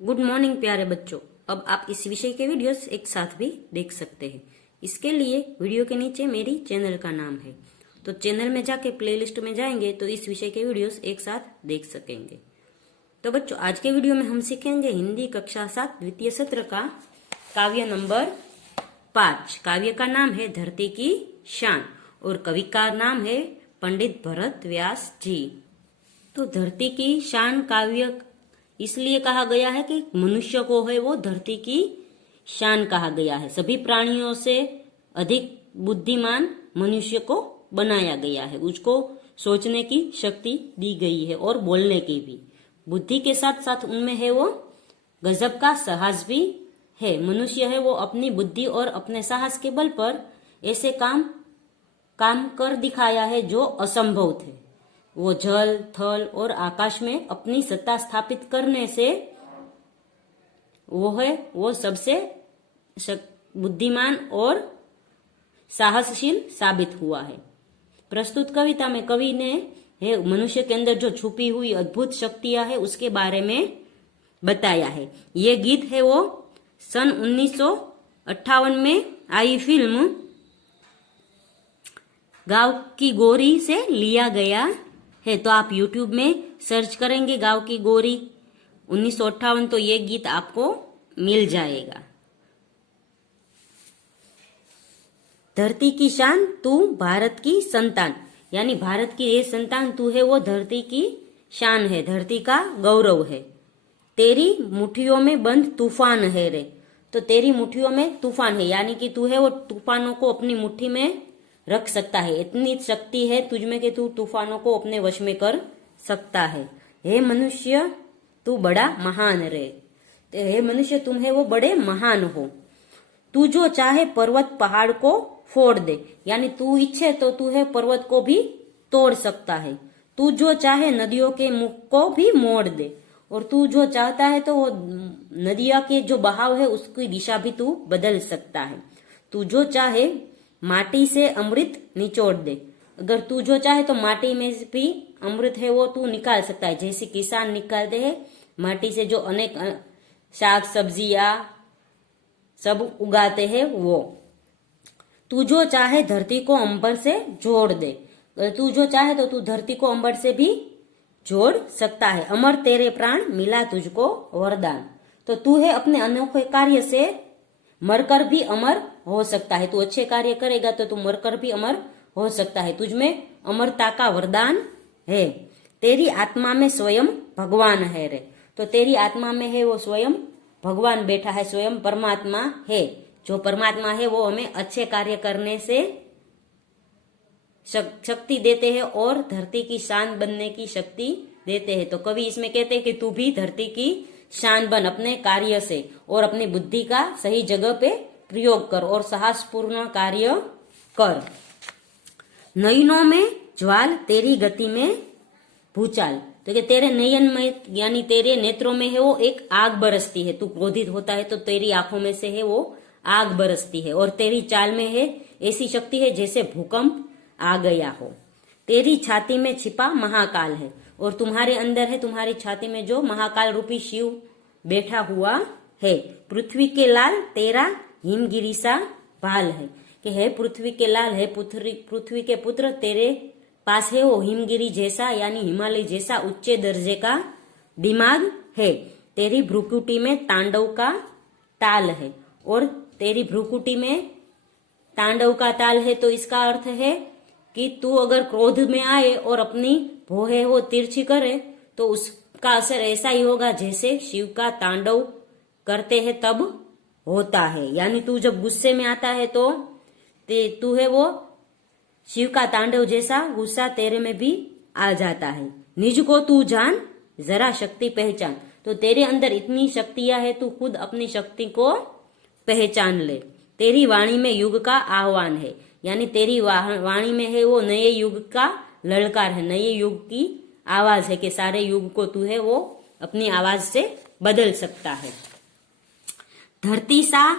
Good morning प्यारे बच्चों। अब आप इस विषय के वीडियोस एक साथ भी देख सकते हैं। इसके लिए वीडियो के नीचे मेरी चैनल का नाम है, तो चैनल में जाके प्लेलिस्ट में जाएंगे तो इस विषय के वीडियोस एक साथ देख सकेंगे। तो बच्चों, आज के वीडियो में हम सीखेंगे हिंदी कक्षा 7 द्वितीय सत्र का काव्य नंबर 5। काव्य का नाम है धरती की शान और कवि का नाम है पंडित भरत व्यास जी। तो धरती की शान काव्य इसलिए कहा गया है कि मनुष्य को है वो धरती की शान कहा गया है। सभी प्राणियों से अधिक बुद्धिमान मनुष्य को बनाया गया है। उसको सोचने की शक्ति दी गई है और बोलने की भी। बुद्धि के साथ साथ उनमें है वो गजब का साहस भी है। मनुष्य है वो अपनी बुद्धि और अपने साहस के बल पर ऐसे काम कर दिखाया है जो असंभव थे। वो जल, थल और आकाश में अपनी सत्ता स्थापित करने से वो सबसे बुद्धिमान और साहसशील साबित हुआ है। प्रस्तुत कविता में कवि ने है मनुष्य के अंदर जो छुपी हुई अद्भुत शक्तियां है उसके बारे में बताया है। ये गीत है वो सन 1958 में आई फिल्म गांव की गोरी से लिया गया है। तो आप YouTube में सर्च करेंगे गांव की गोरी 1958, तो ये गीत आपको मिल जाएगा। धरती की शान तू भारत की संतान, यानी भारत की ये संतान तू है वो धरती की शान है, धरती का गौरव है। तेरी मुट्ठियों में बंद तूफान है रे। तो तेरी मुट्ठियों में तूफान है, यानी कि तू है वो तूफानों को अपनी मुट्ठी में रख सकता है। इतनी शक्ति है तुझमें कि तू तूफानों को अपने वश में कर सकता है। हे मनुष्य तू बड़ा महान रे। हे मनुष्य तुम है वो बड़े महान हो। तू जो चाहे पर्वत पहाड़ को फोड़ दे, यानी तू इच्छे तो तू है पर्वत को भी तोड़ सकता है। तू जो चाहे नदियों के मुख को भी मोड़ दे, और तू जो चाहता है तो वो नदिया के जो बहाव है उसकी दिशा भी तू बदल सकता है। तू जो चाहे माटी से अमृत निचोड़ दे, अगर तू जो चाहे तो माटी में भी अमृत है वो तू निकाल सकता है। जैसे किसान निकालते हैं माटी से जो अनेक शाक सब्जियां सब उगाते हैं वो। तू जो चाहे धरती को अंबर से जोड़ दे, अगर तू जो चाहे तो तू धरती को अंबर से भी जोड़ सकता है। अमर तेरे प्राण मिला तुझको वरदान। तो तू है अपने अनोखे कार्य से मरकर भी अमर हो सकता है। तू अच्छे कार्य करेगा तो तू मरकर भी अमर हो सकता है। तुझमें अमरता का वरदान है। तेरी आत्मा में स्वयं भगवान है रे। तो तेरी आत्मा में है वो स्वयं भगवान बैठा है, स्वयं परमात्मा है। जो परमात्मा है वो हमें अच्छे कार्य करने से शक्ति देते हैं और धरती की शान बनने की शक्ति देते हैं। तो कवि इसमें कहते हैं कि तू भी धरती की शान बन अपने कार्य से, और अपनी बुद्धि का सही जगह पे प्रयोग कर और साहसपूर्ण कार्य कर। नयनों में ज्वाल तेरी गति में भूचाल। तो कि तेरे नयन में यानी तेरे नेत्रों में है वो एक आग बरसती है। तू क्रोधित होता है तो तेरी आंखों में से है वो आग बरसती है, और तेरी चाल में है ऐसी शक्ति है जैसे भूकंप आ गया हो। तेरी छाती में छिपा महाकाल है, और तुम्हारे अंदर है तुम्हारी छाती में जो महाकाल रूपी शिव बैठा हुआ है। पृथ्वी के लाल तेरा हिमगिरी सा भाल है, कि है पृथ्वी के लाल है पृथ्वी के पुत्र तेरे पास है वो हिमगिरी जैसा यानी हिमालय जैसा उच्च दर्जे का दिमाग है। तेरी भ्रुकुटी में तांडव का ताल है, और तेरी भ्रुकुटी में तांडव का ताल है। तो इसका अर्थ है कि तू अगर क्रोध में आए और अपनी भौहें वो तिरछी करे तो उसका असर ऐसा ही होगा जैसे शिव का तांडव करते हैं तब होता है। यानी तू जब गुस्से में आता है तो तू है वो शिव का तांडव जैसा गुस्सा तेरे में भी आ जाता है। निज को तू जान जरा शक्ति पहचान। तो तेरे अंदर इतनी शक्तियां है, तू खुद अपनी शक्ति को पहचान ले। तेरी वाणी में युग का आह्वान है, यानी तेरी वाणी में है वो नए युग का ललकार है, नए युग की आवाज है कि सारे युग को तू है वो अपनी आवाज से बदल सकता है। धरती सा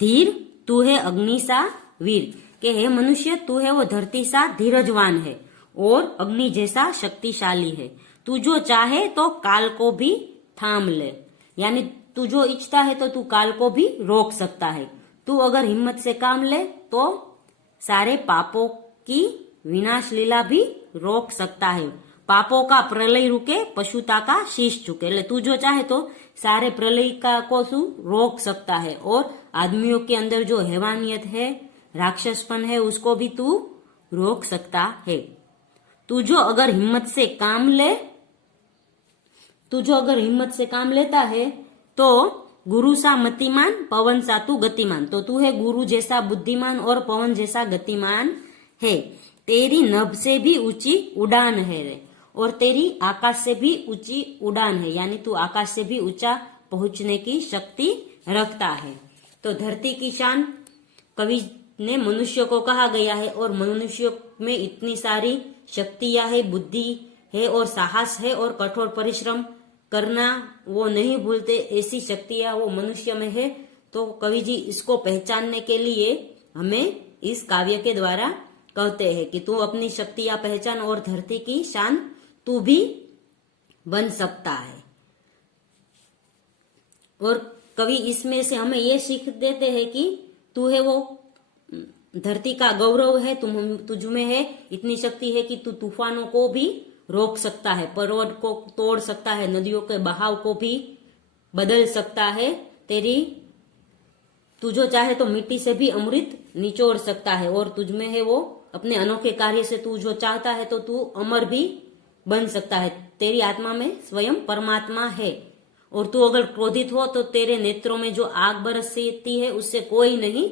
धीर तू है अग्नि सा वीर, के हे मनुष्य तू है वो धरती सा धीरजवान है और अग्नि जैसा शक्तिशाली है। तू जो चाहे तो काल को भी थाम ले, यानी तू जो इच्छता है तो तू काल को भी रोक सकता है। तू अगर हिम्मत से काम ले तो सारे पापों की विनाश लीला भी रोक सकता है। पापों का प्रलय रुके, पशुता का शीश झुके। એટલે तू जो चाहे तो सारे प्रलय का को तू रोक सकता है और आदमियों के अंदर जो हैवानियत है, राक्षसपन है, उसको भी तू रोक सकता है। तू जो अगर हिम्मत से काम ले, तू जो अगर हिम्मत से काम लेता है तो गुरु सा मतिमान, पवन सा तू गतिमान। तो तू है गुरु जैसा बुद्धिमान और पवन जैसा गतिमान है। तेरी नभ से भी ऊंची उड़ान है और तेरी आकाश से भी ऊंची उड़ान है, यानी तू आकाश से भी ऊंचा पहुंचने की शक्ति रखता है। तो धरती की शान कवि ने मनुष्य को कहा गया है और मनुष्य में इतनी सारी शक्तियां है, बुद्धि है और साहस है और कठोर परिश्रम करना वो नहीं भूलते, ऐसी शक्तियां वो मनुष्य में है। तो कवि जी इसको पहचानने के लिए हमें इस काव्य के द्वारा कहते हैं कि तू अपनी शक्तियां पहचान और धरती की शान तू भी बन सकता है। और कवि इसमें से हमें ये सीख देते हैं कि तू है वो धरती का गौरव है, तुझ में है इतनी शक्ति है कि तू तूफानों को भी रोक सकता है, पर्वत को तोड़ सकता है, नदियों के बहाव को भी बदल सकता है। तू जो चाहे तो मिट्टी से भी अमृत निचोड़ सकता है और तुझ में है वो अपने अनोखे कार्य से तू जो चाहता है तो तू अमर भी बन सकता है। तेरी आत्मा में स्वयं परमात्मा है और तू अगर क्रोधित हो तो तेरे नेत्रों में जो आग बरसती है उससे कोई नहीं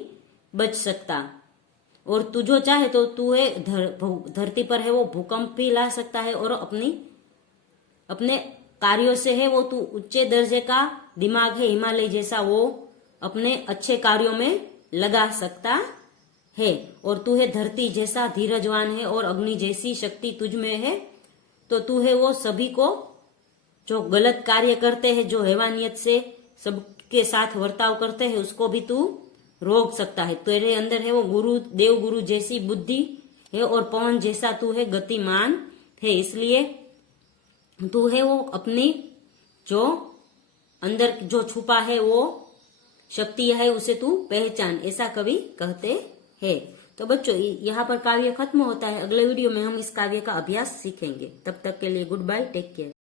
बच सकता। और तू जो चाहे तो तू है धरती पर है वो भूकंप भी ला सकता है और अपने कार्यों से है वो तू उच्चे दर्जे का दिमाग है, हिमालय जैसा, वो अपने अच्छे कार्यों में लगा सकता है। और तू है धरती जैसा धीरजवान है और अग्नि जैसी शक्ति तुझ में है। तो तू है वो सभी को जो गलत कार्य करते हैं, जो हैवानियत से सबके साथ वर्ताव करते हैं, उसको भी तू रोक सकता है। तेरे अंदर है वो गुरु, देव गुरु जैसी बुद्धि है और पवन जैसा तू है गतिमान है। इसलिए तू है वो अपनी जो अंदर जो छुपा है वो शक्ति है उसे तू पहचान, ऐसा कवि कहते हैं। तो बच्चों यहाँ पर काव्य खत्म होता है। अगले वीडियो में हम इस काव्य का अभ्यास सीखेंगे। तब तक के लिए गुड बाय, टेक केयर।